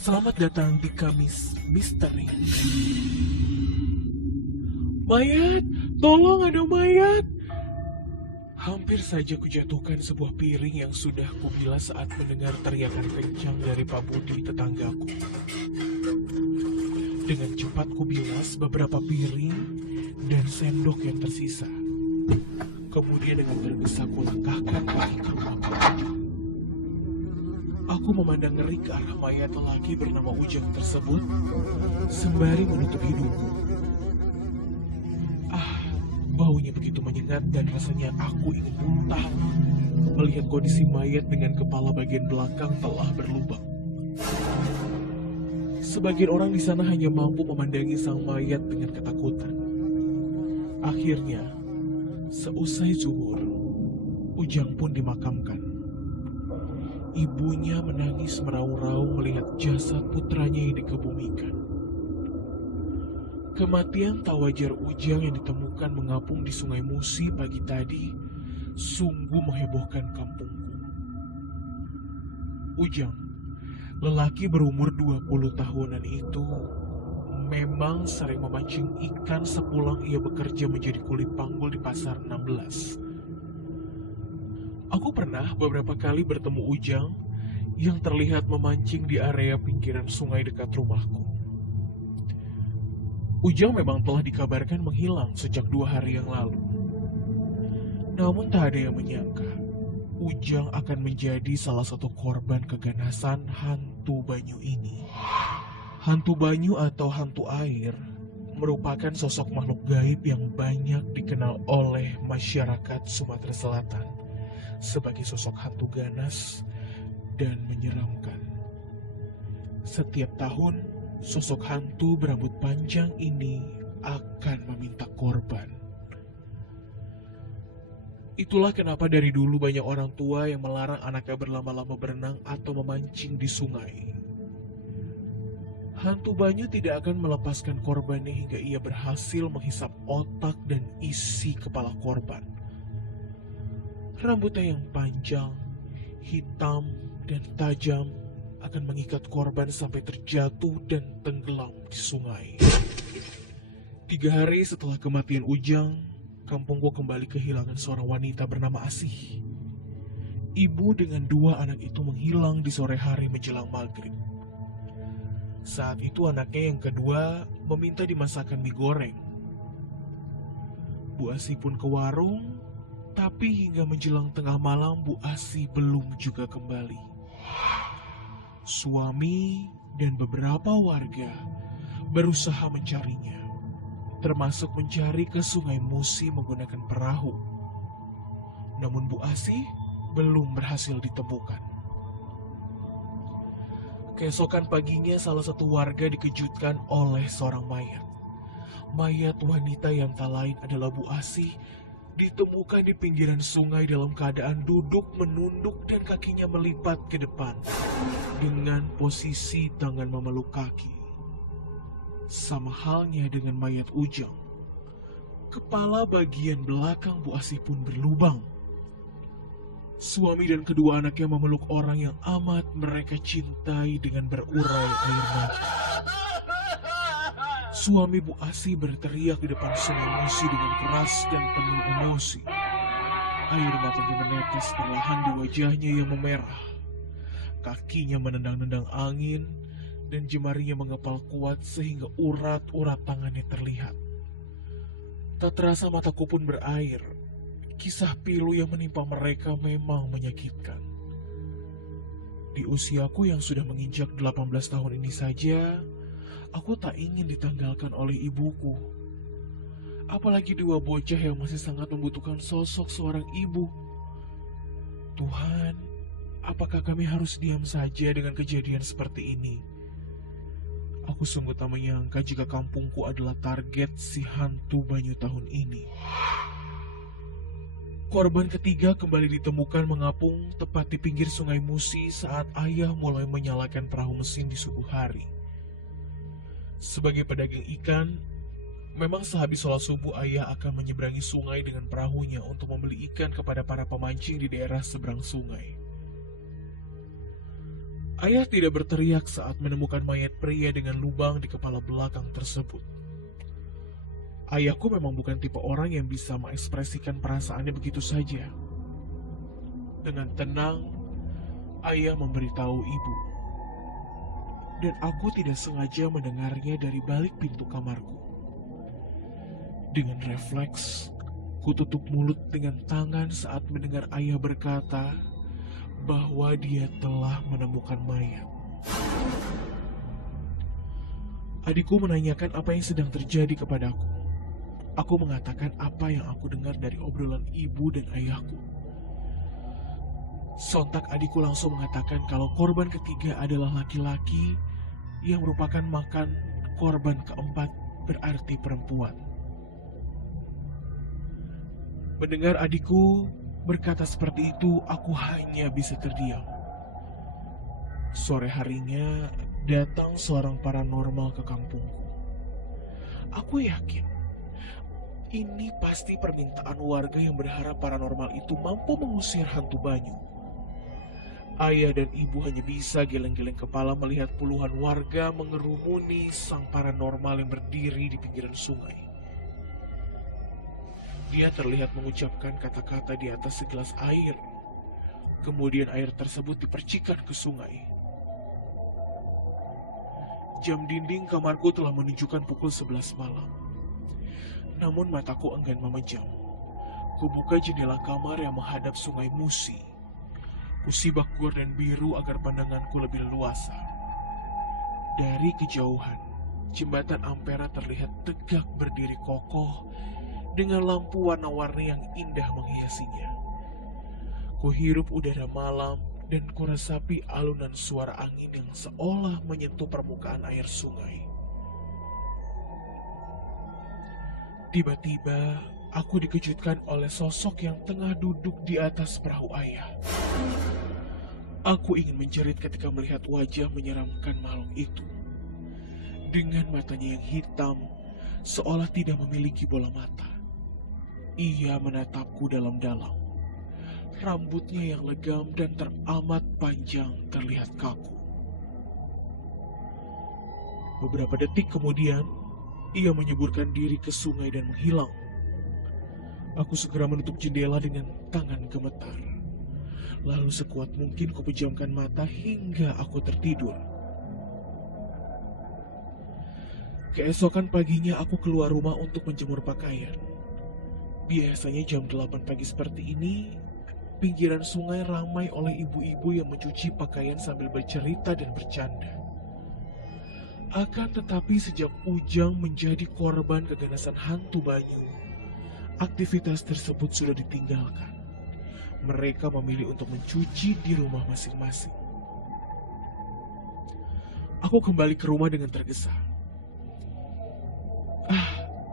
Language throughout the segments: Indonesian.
Selamat datang di Kamis Misteri. Mayat, tolong ada mayat. Hampir saja kujatuhkan sebuah piring yang sudah kubilas saat mendengar teriakan kencang dari Pak Budi tetanggaku. Dengan cepat kubilas beberapa piring dan sendok yang tersisa. Kemudian dengan tergesa kulangkahkan kaki ke rumah Pak Budi. Aku memandang ngeri ke arah mayat lelaki bernama Ujang tersebut, sembari menutup hidungku. Baunya begitu menyengat dan rasanya aku ingin muntah melihat kondisi mayat dengan kepala bagian belakang telah berlubang. Sebagian orang di sana hanya mampu memandangi sang mayat dengan ketakutan. Akhirnya, seusai zuhur, Ujang pun dimakamkan. Ibunya menangis meraung-raung melihat jasad putranya yang dikebumikan. Kematian tak wajar Ujang yang ditemukan mengapung di Sungai Musi pagi tadi sungguh menghebohkan kampungku. Ujang, lelaki berumur 20 tahunan itu, memang sering memancing ikan sepulang ia bekerja menjadi kuli panggul di Pasar 16. Aku pernah beberapa kali bertemu Ujang yang terlihat memancing di area pinggiran sungai dekat rumahku. Ujang memang telah dikabarkan menghilang sejak 2 hari yang lalu. Namun tak ada yang menyangka, Ujang akan menjadi salah satu korban keganasan hantu Banyu ini. Hantu Banyu atau hantu air merupakan sosok makhluk gaib yang banyak dikenal oleh masyarakat Sumatera Selatan sebagai sosok hantu ganas dan menyeramkan. Setiap tahun, sosok hantu berambut panjang ini akan meminta korban. Itulah kenapa dari dulu banyak orang tua yang melarang anaknya berlama-lama berenang atau memancing di sungai. Hantu Banyu tidak akan melepaskan korbannya hingga ia berhasil menghisap otak dan isi kepala korban. Rambutnya yang panjang, hitam, dan tajam akan mengikat korban sampai terjatuh dan tenggelam di sungai. 3 hari setelah kematian Ujang, kampungku kembali kehilangan seorang wanita bernama Asih. Ibu dengan 2 anak itu menghilang di sore hari menjelang maghrib. Saat itu anaknya yang kedua meminta dimasakkan mie goreng. Bu Asih pun ke warung, tapi hingga menjelang tengah malam Bu Asih belum juga kembali. Suami dan beberapa warga berusaha mencarinya, termasuk mencari ke Sungai Musi menggunakan perahu. Namun Bu Asih belum berhasil ditemukan. Keesokan paginya salah satu warga dikejutkan oleh seorang mayat. Mayat wanita yang tak lain adalah Bu Asih ditemukan di pinggiran sungai dalam keadaan duduk menunduk dan kakinya melipat ke depan dengan posisi tangan memeluk kaki. Sama halnya dengan mayat Ujang, kepala bagian belakang Bu Asih pun berlubang. Suami dan kedua anaknya memeluk orang yang amat mereka cintai dengan berurai air mata. Suami Bu Asih berteriak di depan Sungai Musi dengan keras dan penuh emosi. Air matanya menetes perlahan di wajahnya yang memerah. Kakinya menendang-nendang angin dan jemarinya mengepal kuat sehingga urat-urat tangannya terlihat. Tak terasa mataku pun berair. Kisah pilu yang menimpa mereka memang menyakitkan. Di usiaku yang sudah menginjak 18 tahun ini saja, aku tak ingin ditanggalkan oleh ibuku. Apalagi 2 bocah yang masih sangat membutuhkan sosok seorang ibu. Tuhan, apakah kami harus diam saja dengan kejadian seperti ini? Aku sungguh tak menyangka jika kampungku adalah target si hantu Banyu tahun ini. Korban ketiga kembali ditemukan mengapung tepat di pinggir Sungai Musi saat ayah mulai menyalakan perahu mesin di subuh hari. Sebagai pedagang ikan, memang sehabis sholat subuh ayah akan menyeberangi sungai dengan perahunya untuk membeli ikan kepada para pemancing di daerah seberang sungai. Ayah tidak berteriak saat menemukan mayat pria dengan lubang di kepala belakang tersebut. Ayahku memang bukan tipe orang yang bisa mengekspresikan perasaannya begitu saja. Dengan tenang, ayah memberitahu ibu. Dan aku tidak sengaja mendengarnya dari balik pintu kamarku. Dengan refleks, ku tutup mulut dengan tangan saat mendengar ayah berkata bahwa dia telah menemukan mayat. Adikku menanyakan apa yang sedang terjadi kepadaku. Aku mengatakan apa yang aku dengar dari obrolan ibu dan ayahku. Sontak adikku langsung mengatakan kalau korban ketiga adalah laki-laki yang merupakan makan korban keempat berarti perempuan. Mendengar adikku berkata seperti itu, aku hanya bisa terdiam. Sore harinya datang seorang paranormal ke kampungku. Aku yakin ini pasti permintaan warga yang berharap paranormal itu mampu mengusir hantu Banyu. Ayah dan ibu hanya bisa geleng-geleng kepala melihat puluhan warga mengerumuni sang paranormal yang berdiri di pinggiran sungai. Dia terlihat mengucapkan kata-kata di atas segelas air. Kemudian air tersebut dipercikan ke sungai. Jam dinding kamarku telah menunjukkan pukul 11 malam. Namun mataku enggan memejam. Kubuka jendela kamar yang menghadap sungai Musi. Kusibak gorden biru agar pandanganku lebih luasa. Dari kejauhan, jembatan Ampera terlihat tegak berdiri kokoh dengan lampu warna-warni yang indah menghiasinya. Kuhirup udara malam dan kuresapi alunan suara angin yang seolah menyentuh permukaan air sungai. Tiba-tiba, aku dikejutkan oleh sosok yang tengah duduk di atas perahu ayah. Aku ingin menjerit ketika melihat wajah menyeramkan makhluk itu. Dengan matanya yang hitam, seolah tidak memiliki bola mata. Ia menatapku dalam-dalam. Rambutnya yang legam dan teramat panjang terlihat kaku. Beberapa detik kemudian, ia menyeburkan diri ke sungai dan menghilang. Aku segera menutup jendela dengan tangan gemetar. Lalu sekuat mungkin kupejamkan mata hingga aku tertidur. Keesokan paginya aku keluar rumah untuk menjemur pakaian. Biasanya jam 8 pagi seperti ini, pinggiran sungai ramai oleh ibu-ibu yang mencuci pakaian sambil bercerita dan bercanda. Akan tetapi sejak Ujang menjadi korban keganasan hantu Banyu, aktivitas tersebut sudah ditinggalkan. Mereka memilih untuk mencuci di rumah masing-masing. Aku kembali ke rumah dengan tergesa.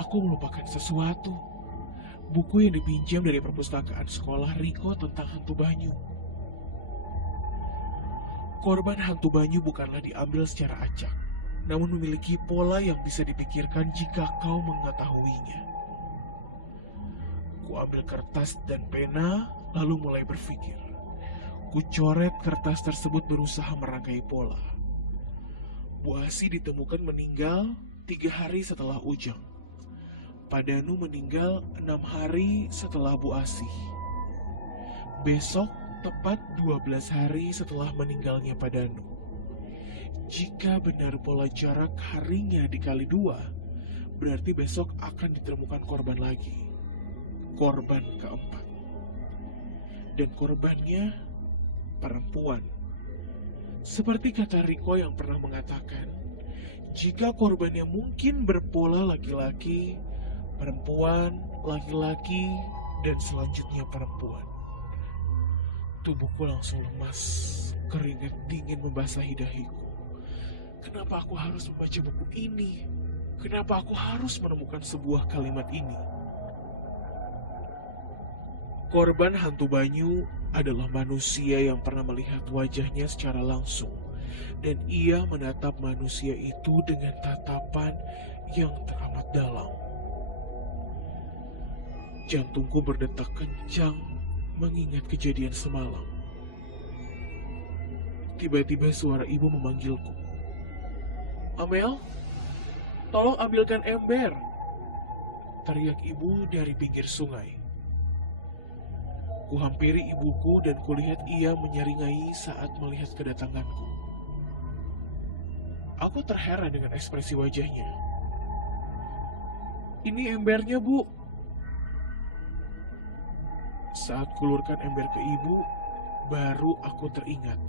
Aku melupakan sesuatu. Buku yang dipinjam dari perpustakaan sekolah Riko tentang hantu Banyu. Korban hantu Banyu bukanlah diambil secara acak, namun memiliki pola yang bisa dipikirkan jika kau mengetahuinya. Ku ambil kertas dan pena, lalu mulai berpikir. Ku coret kertas tersebut berusaha merangkai pola. Bu Asi ditemukan meninggal 3 hari setelah Ujang. Padanu meninggal 6 hari setelah Bu Asi. Besok tepat 12 hari setelah meninggalnya Padanu. Jika benar pola jarak harinya dikali 2, berarti besok akan ditemukan korban lagi. Korban keempat. Dan korbannya perempuan. Seperti kata Riko yang pernah mengatakan, jika korbannya mungkin berpola laki-laki, perempuan, laki-laki, dan selanjutnya perempuan. Tubuhku langsung lemas, keringat dingin membasahi dahiku. Kenapa aku harus membaca buku ini? Kenapa aku harus menemukan sebuah kalimat ini? Korban hantu Banyu adalah manusia yang pernah melihat wajahnya secara langsung, dan ia menatap manusia itu dengan tatapan yang teramat dalam. Jantungku berdetak kencang mengingat kejadian semalam. tiba-tiba suara ibu memanggilku. "Amel, tolong ambilkan ember," teriak ibu dari pinggir sungai. Kuhampiri ibuku dan kulihat ia menyeringai saat melihat kedatanganku. Aku terheran dengan ekspresi wajahnya. "Ini embernya, Bu." Saat kulurkan ember ke ibu, baru aku teringat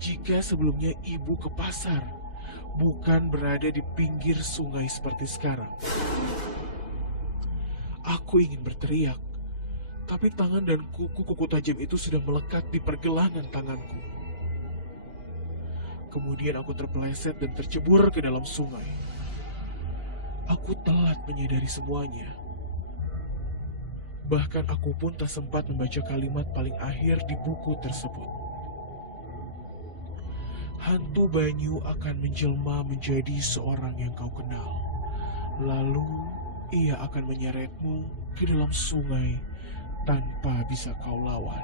jika sebelumnya ibu ke pasar, bukan berada di pinggir sungai seperti sekarang. Aku ingin berteriak, tapi tangan dan kuku tajam itu sudah melekat di pergelangan tanganku. Kemudian aku terpeleset dan tercebur ke dalam sungai. Aku telat menyadari semuanya. Bahkan aku pun tak sempat membaca kalimat paling akhir di buku tersebut. Hantu Banyu akan menjelma menjadi seorang yang kau kenal. Lalu ia akan menyeretmu ke dalam sungai tanpa bisa kau lawan.